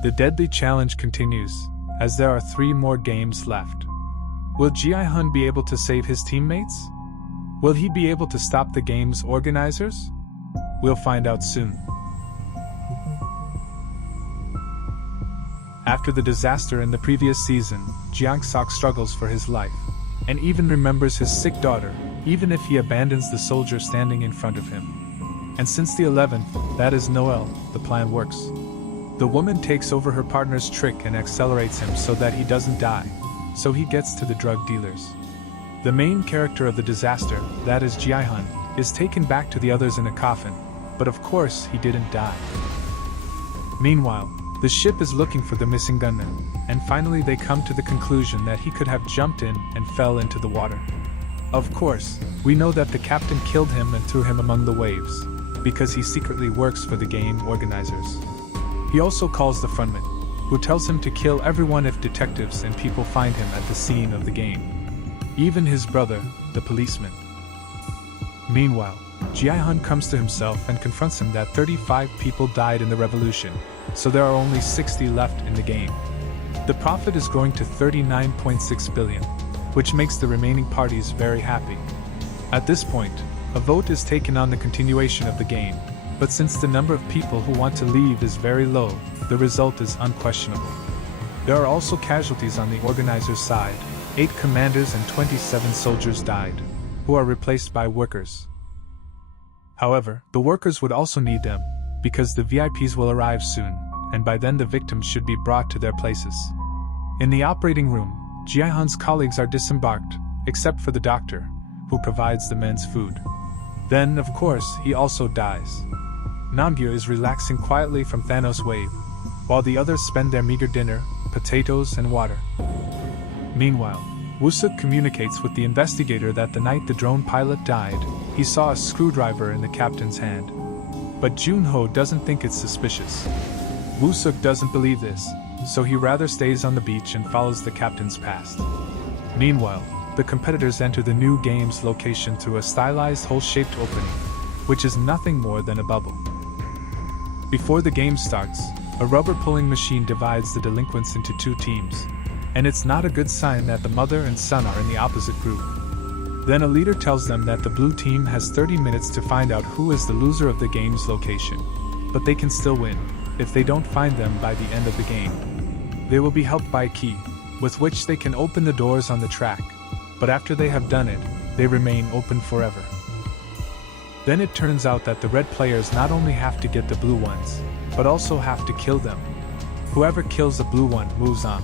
The deadly challenge continues, as there are 3 more games left. Will Jae-hun be able to save his teammates? Will he be able to stop the game's organizers? We'll find out soon. After the disaster in the previous season, Jeong-seok struggles for his life, and even remembers his sick daughter, even if he abandons the soldier standing in front of him. And since the 11th, that is Noel, the plan works. The woman takes over her partner's trick and accelerates him so that he doesn't die, so he gets to the drug dealers. The main character of the disaster, that is Jae-hun, is taken back to the others in a coffin, but of course he didn't die. Meanwhile, the ship is looking for the missing gunman, and finally they come to the conclusion that he could have jumped in and fell into the water. Of course, we know that the captain killed him and threw him among the waves, because he secretly works for the game organizers. He also calls the frontman, who tells him to kill everyone if detectives and people find him at the scene of the game. Even his brother, the policeman. Meanwhile, Jae-hun comes to himself and confronts him that 35 people died in the revolution, so there are only 60 left in the game. The profit is growing to 39.6 billion, which makes the remaining parties very happy. At this point, a vote is taken on the continuation of the game, but since the number of people who want to leave is very low, the result is unquestionable. There are also casualties on the organizers' side. 8 commanders and 27 soldiers died, who are replaced by workers. However, the workers would also need them, because the VIPs will arrive soon, and by then the victims should be brought to their places. In the operating room, Jae-hun's colleagues are disembarked, except for the doctor, who provides the men's food. Then, of course, he also dies. Namgyu is relaxing quietly from Thanos' wave, while the others spend their meager dinner, potatoes and water. Meanwhile, Woo-suk communicates with the investigator that the night the drone pilot died, he saw a screwdriver in the captain's hand. But Junho doesn't think it's suspicious. Woo-suk doesn't believe this, so he rather stays on the beach and follows the captain's past. Meanwhile, the competitors enter the new game's location through a stylized hole-shaped opening, which is nothing more than a bubble. Before the game starts, a rubber pulling machine divides the delinquents into 2 teams, and it's not a good sign that the mother and son are in the opposite group. Then a leader tells them that the blue team has 30 minutes to find out who is the loser of the game's location, but they can still win if they don't find them by the end of the game. They will be helped by a key, with which they can open the doors on the track, but after they have done it, they remain open forever. Then it turns out that the red players not only have to get the blue ones, but also have to kill them. Whoever kills the blue one moves on.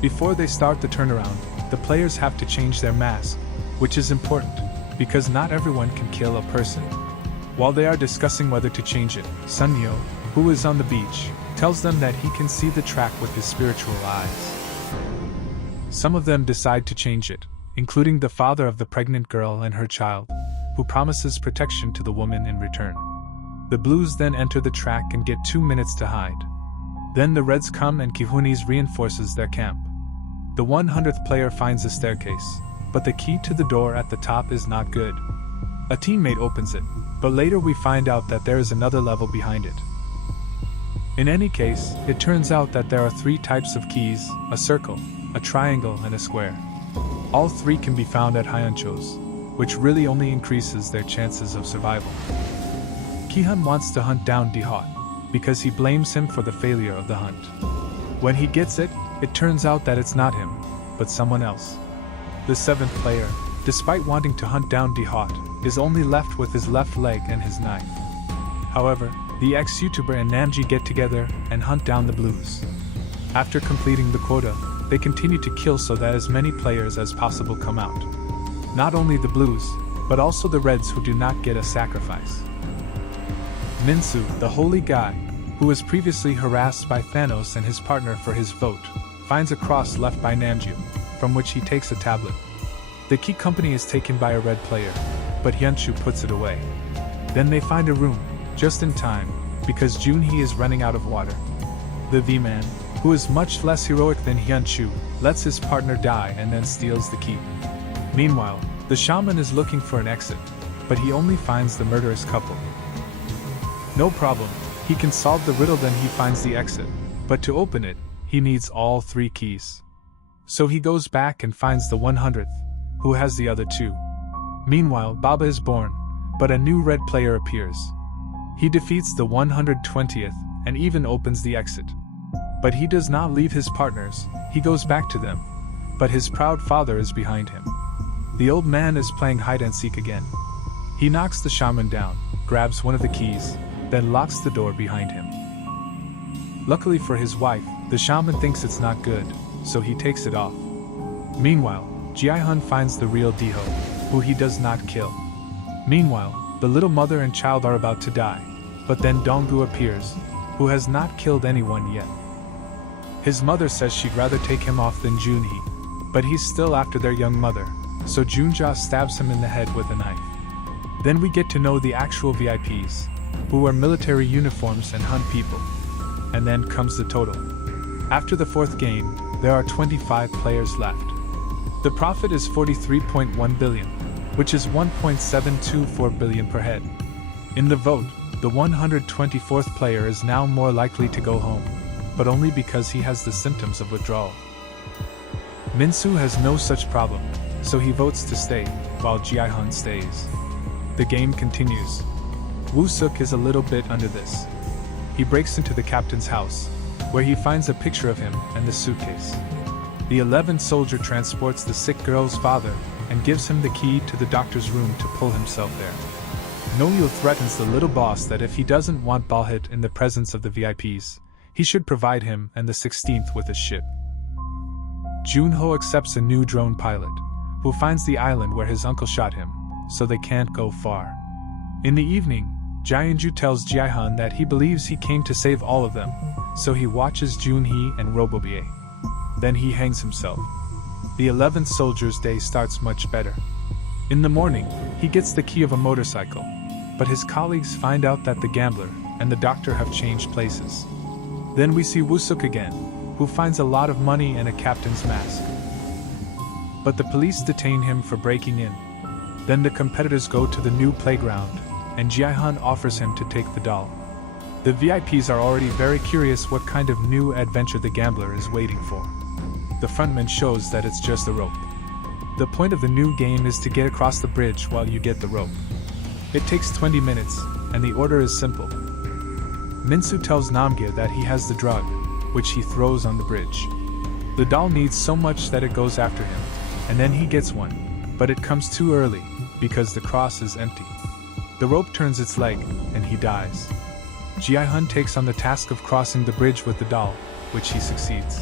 Before they start the turnaround, the players have to change their mask, which is important, because not everyone can kill a person. While they are discussing whether to change it, Sunyo, who is on the beach, tells them that he can see the track with his spiritual eyes. Some of them decide to change it, including the father of the pregnant girl and her child, who promises protection to the woman in return. The blues then enter the track and get 2 minutes to hide. Then the reds come and Kihunis reinforces their camp. The 100th player finds a staircase, but the key to the door at the top is not good. A teammate opens it, but later we find out that there is another level behind it. In any case, it turns out that there are 3 types of keys: a circle, a triangle and a square. All 3 can be found at Hyuncho's, which really only increases their chances of survival. Ki-hun wants to hunt down Dihot, because he blames him for the failure of the hunt. When he gets it, it turns out that it's not him, but someone else. The 7th player, despite wanting to hunt down Dihot, is only left with his left leg and his knife. However, the ex-YouTuber and Namji get together and hunt down the blues. After completing the quota, they continue to kill so that as many players as possible come out. Not only the blues, but also the reds who do not get a sacrifice. Minsu, the holy guy, who was previously harassed by Thanos and his partner for his vote, finds a cross left by Namju, from which he takes a tablet. The key company is taken by a red player, but Hyunchu puts it away. Then they find a room, just in time, because Junhee is running out of water. The V-Man, who is much less heroic than Hyunchu, lets his partner die and then steals the key. Meanwhile, the shaman is looking for an exit, but he only finds the murderous couple. No problem, he can solve the riddle, then he finds the exit, But to open it, he needs all 3 keys. So he goes back and finds the 100th, who has the other 2. Meanwhile, Baba is born, but a new red player appears. He defeats the 120th and even opens the exit. But he does not leave his partners, he goes back to them. But his proud father is behind him. The old man is playing hide-and-seek again. He knocks the shaman down, grabs one of the keys, then locks the door behind him. Luckily for his wife, the shaman thinks it's not good, so he takes it off. Meanwhile, Jiaihun finds the real Diho, who he does not kill. Meanwhile, the little mother and child are about to die, but then Donggu appears, who has not killed anyone yet. His mother says she'd rather take him off than Junhee, but he's still after their young mother, so Junja stabs him in the head with a knife. Then we get to know the actual VIPs, who wear military uniforms and hunt people. And then comes the total. After the 4th game, there are 25 players left. The profit is 43.1 billion, which is 1.724 billion per head. In the vote, the 124th player is now more likely to go home, but only because he has the symptoms of withdrawal. Minsu has no such problem, so he votes to stay, while Jiaihun stays. The game continues. Woo-suk is a little bit under this. He breaks into the captain's house, where he finds a picture of him and the suitcase. The 11th soldier transports the sick girl's father and gives him the key to the doctor's room to pull himself there. Noyul threatens the little boss that if he doesn't want Balhit in the presence of the VIPs, he should provide him and the 16th with a ship. Junho accepts a new drone pilot, who finds the island where his uncle shot him, so they can't go far. In the evening, Jianju tells Jiaihun that he believes he came to save all of them, so he watches Junhee and Robobie. Then he hangs himself. The 11th soldier's day starts much better. In the morning, he gets the key of a motorcycle, but his colleagues find out that the gambler and the doctor have changed places. Then we see Woo-suk again, who finds a lot of money and a captain's mask. But the police detain him for breaking in. Then the competitors go to the new playground, and Jiaihun offers him to take the doll. The VIPs are already very curious what kind of new adventure the gambler is waiting for. The frontman shows that it's just a rope. The point of the new game is to get across the bridge while you get the rope. It takes 20 minutes, and the order is simple. Minsu tells Namgye that he has the drug, which he throws on the bridge. The doll needs so much that it goes after him, and then he gets one, but it comes too early, because the cross is empty. The rope turns its leg, and he dies. Jiaihun takes on the task of crossing the bridge with the doll, which he succeeds.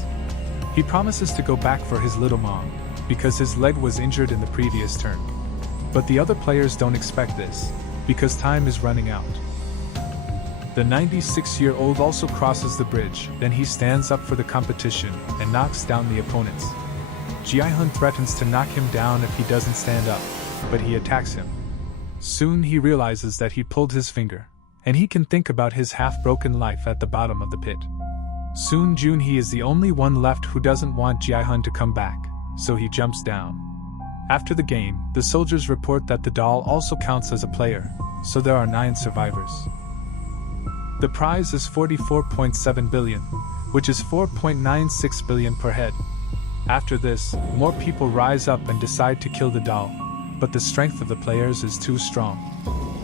He promises to go back for his little mom, because his leg was injured in the previous turn. But the other players don't expect this, because time is running out. The 96-year-old also crosses the bridge, then he stands up for the competition and knocks down the opponents. Jiaihun threatens to knock him down if he doesn't stand up, but he attacks him. Soon he realizes that he pulled his finger, and he can think about his half-broken life at the bottom of the pit. Soon Junhee is the only one left who doesn't want Jiaihun to come back, so he jumps down. After the game, the soldiers report that the doll also counts as a player, so there are 9 survivors. The prize is 44.7 billion, which is 4.96 billion per head. After this, more people rise up and decide to kill the doll, but the strength of the players is too strong.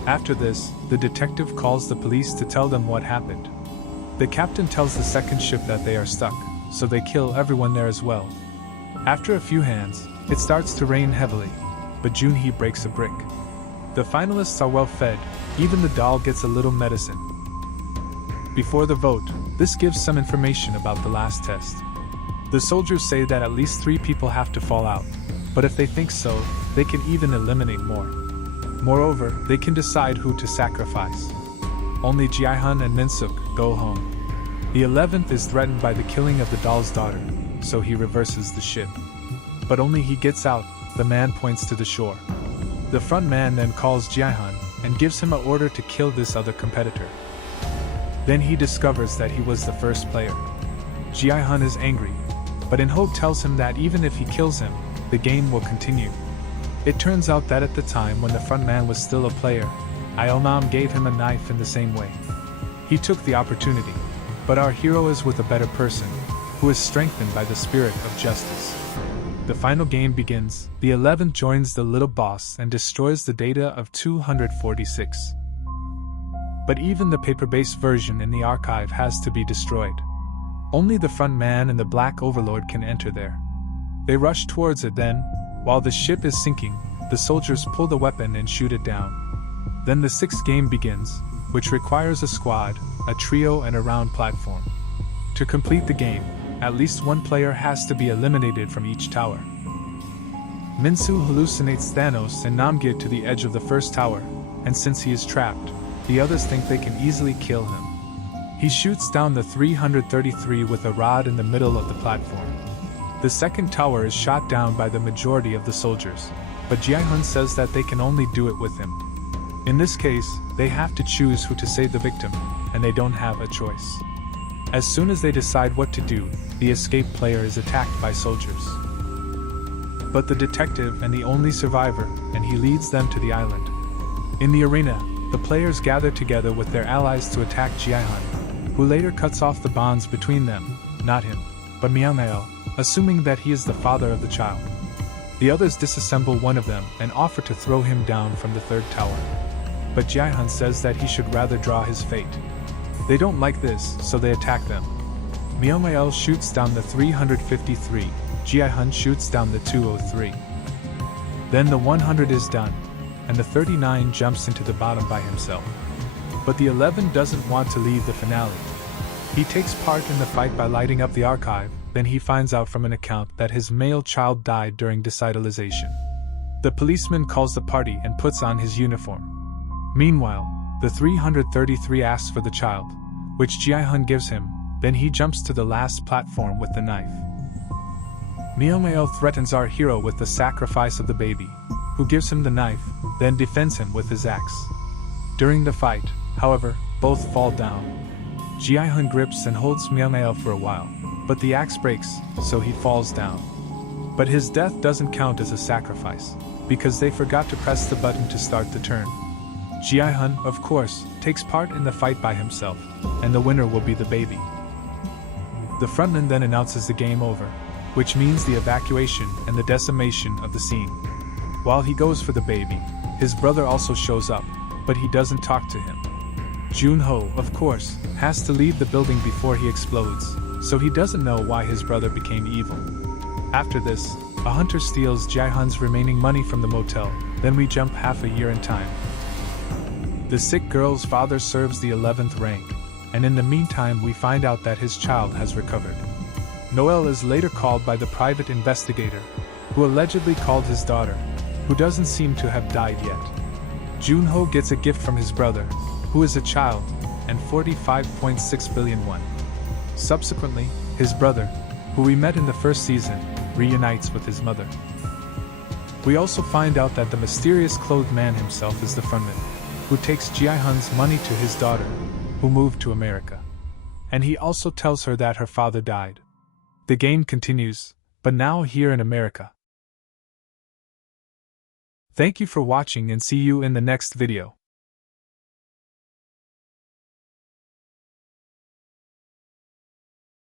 After this, the detective calls the police to tell them what happened. The captain tells the second ship that they are stuck, so they kill everyone there as well. After a few hands, it starts to rain heavily, but Junhee breaks a brick. The finalists are well fed, even the doll gets a little medicine. Before the vote, this gives some information about the last test. The soldiers say that at least 3 people have to fall out, but if they think so, they can even eliminate more. Moreover, they can decide who to sacrifice. Only Jiaihun and Minsuk go home. The 11th is threatened by the killing of the doll's daughter, so he reverses the ship. But only he gets out, the man points to the shore. The front man then calls Jiaihun and gives him an order to kill this other competitor. Then he discovers that he was the first player. Jiaihun is angry, but Inho tells him that even if he kills him, the game will continue. It turns out that at the time when the front man was still a player, Ionam gave him a knife in the same way. He took the opportunity. But our hero is with a better person, who is strengthened by the spirit of justice. The final game begins. The 11th joins the little boss and destroys the data of 246. But even the paper-based version in the archive has to be destroyed. Only the front man and the Black Overlord can enter there. They rush towards it then, while the ship is sinking, the soldiers pull the weapon and shoot it down. Then the 6th game begins, which requires a squad, a trio and a round platform. To complete the game, at least one player has to be eliminated from each tower. Minsu hallucinates Thanos and Namgid to the edge of the first tower, and since he is trapped, the others think they can easily kill him. He shoots down the 333 with a rod in the middle of the platform. The second tower is shot down by the majority of the soldiers, but Jae-hun says that they can only do it with him. In this case, they have to choose who to save the victim, and they don't have a choice. As soon as they decide what to do, the escaped player is attacked by soldiers. But the detective and the only survivor, and he leads them to the island. In the arena, the players gather together with their allies to attack Jae-hun, who later cuts off the bonds between them, not him, but Meow, assuming that he is the father of the child. The others disassemble one of them and offer to throw him down from the 3rd tower. But Jae-hun says that he should rather draw his fate. They don't like this, so they attack them. Meow shoots down the 353, Jae-hun shoots down the 203. Then the 100 is done, and the 39 jumps into the bottom by himself. But the 11 doesn't want to leave the finale. He takes part in the fight by lighting up the archive, then he finds out from an account that his male child died during decidalization. The policeman calls the party and puts on his uniform. Meanwhile, the 333 asks for the child, which Jae-hun gives him, then he jumps to the last platform with the knife. Meow threatens our hero with the sacrifice of the baby, who gives him the knife, then defends him with his axe. During the fight, however, both fall down. Jae-hun grips and holds Meow for a while, but the axe breaks, so he falls down. But his death doesn't count as a sacrifice, because they forgot to press the button to start the turn. Jae-hun, of course, takes part in the fight by himself, and the winner will be the baby. The frontman then announces the game over, which means the evacuation and the decimation of the scene. While he goes for the baby, his brother also shows up, but he doesn't talk to him. Junho, of course, has to leave the building before he explodes, so he doesn't know why his brother became evil. After this, a hunter steals Jae-hun's remaining money from the motel, then we jump half a year in time. The sick girl's father serves the 11th rank, and in the meantime we find out that his child has recovered. Noel is later called by the private investigator, who allegedly called his daughter, who doesn't seem to have died yet. Junho gets a gift from his brother, who is a child, and 45.6 billion won. Subsequently, his brother, who we met in the first season, reunites with his mother. We also find out that the mysterious clothed man himself is the frontman, who takes Jae-hun's money to his daughter, who moved to America. And he also tells her that her father died. The game continues, but now here in America. Thank you for watching and see you in the next video.